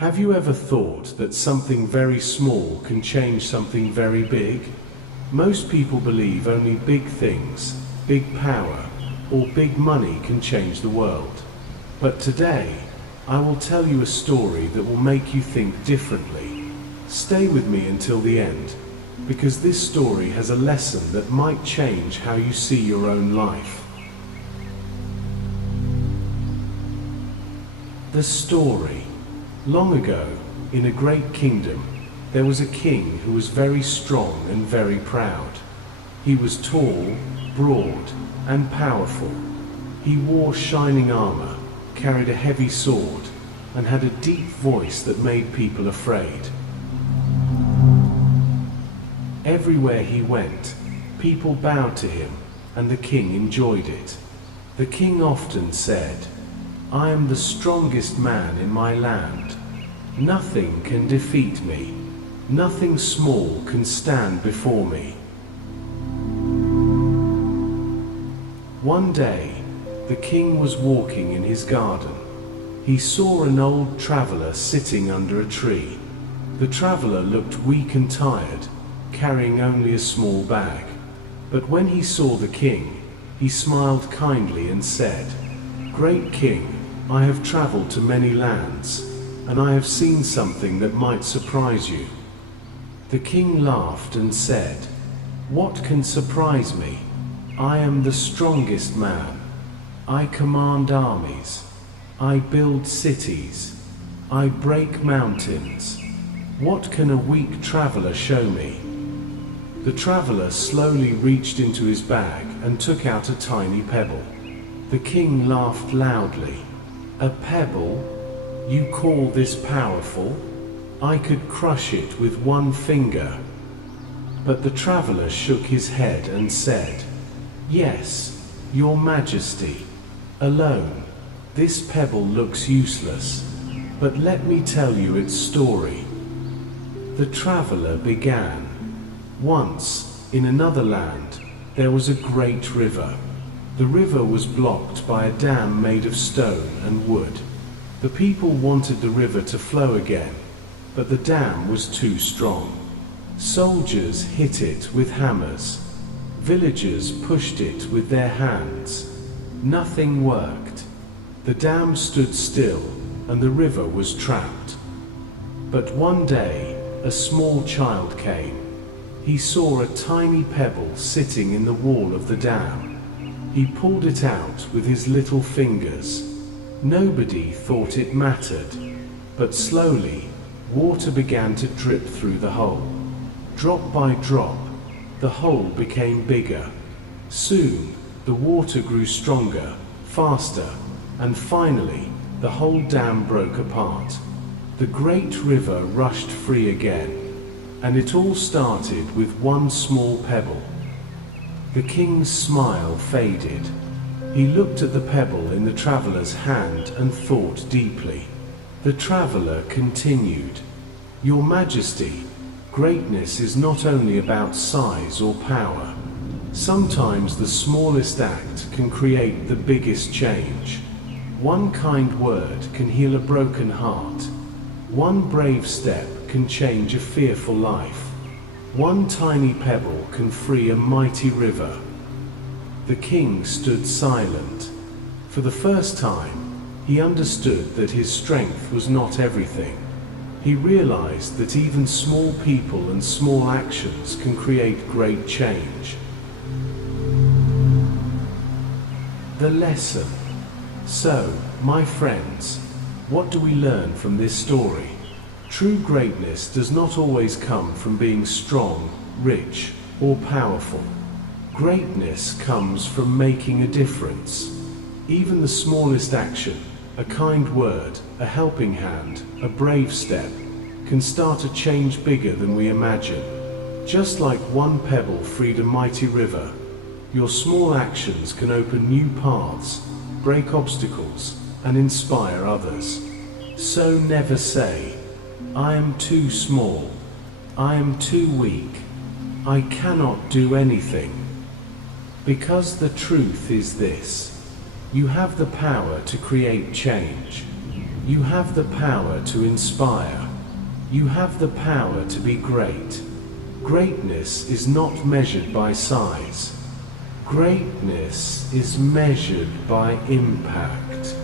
Have you ever thought that something very small can change something very big? Most people believe only big things, big power, or big money can change the world. But today, I will tell you a story that will make you think differently. Stay with me until the end, because this story has a lesson that might change how you see your own life. The story. Long ago, in a great kingdom, there was a king who was very strong and very proud. He was tall, broad, and powerful. He wore shining armor, carried a heavy sword, and had a deep voice that made people afraid. Everywhere he went, people bowed to him, and the king enjoyed it. The king often said, "I am the strongest man in my land. Nothing can defeat me. Nothing small can stand before me." One day, the king was walking in his garden. He saw an old traveler sitting under a tree. The traveler looked weak and tired, carrying only a small bag. But when he saw the king, he smiled kindly and said, "Great king, I have traveled to many lands, and I have seen something that might surprise you." The king laughed and said, "What can surprise me? I am the strongest man. I command armies. I build cities. I break mountains. What can a weak traveler show me?" The traveler slowly reached into his bag and took out a tiny pebble. The king laughed loudly. "A pebble? You call this powerful? I could crush it with one finger." But the traveler shook his head and said, "Yes, Your Majesty. Alone, this pebble looks useless, but let me tell you its story." The traveler began. Once, in another land, there was a great river. The river was blocked by a dam made of stone and wood. The people wanted the river to flow again, but the dam was too strong. Soldiers hit it with hammers. Villagers pushed it with their hands. Nothing worked. The dam stood still, and the river was trapped. But one day, a small child came. He saw a tiny pebble sitting in the wall of the dam. He pulled it out with his little fingers. Nobody thought it mattered, but slowly, water began to drip through the hole. Drop by drop, the hole became bigger. Soon, the water grew stronger, faster, and finally, the whole dam broke apart. The great river rushed free again, and it all started with one small pebble. The king's smile faded. He looked at the pebble in the traveler's hand and thought deeply. The traveler continued, "Your Majesty, greatness is not only about size or power. Sometimes the smallest act can create the biggest change. One kind word can heal a broken heart. One brave step can change a fearful life. One tiny pebble can free a mighty river." The king stood silent. For the first time, he understood that his strength was not everything. He realized that even small people and small actions can create great change. The lesson. So, my friends, what do we learn from this story? True greatness does not always come from being strong, rich, or powerful. Greatness comes from making a difference. Even the smallest action, a kind word, a helping hand, a brave step, can start a change bigger than we imagine. Just like one pebble freed a mighty river, your small actions can open new paths, break obstacles, and inspire others. So never say, "I am too small. I am too weak. I cannot do anything." Because the truth is this: you have the power to create change. You have the power to inspire. You have the power to be great. Greatness is not measured by size. Greatness is measured by impact.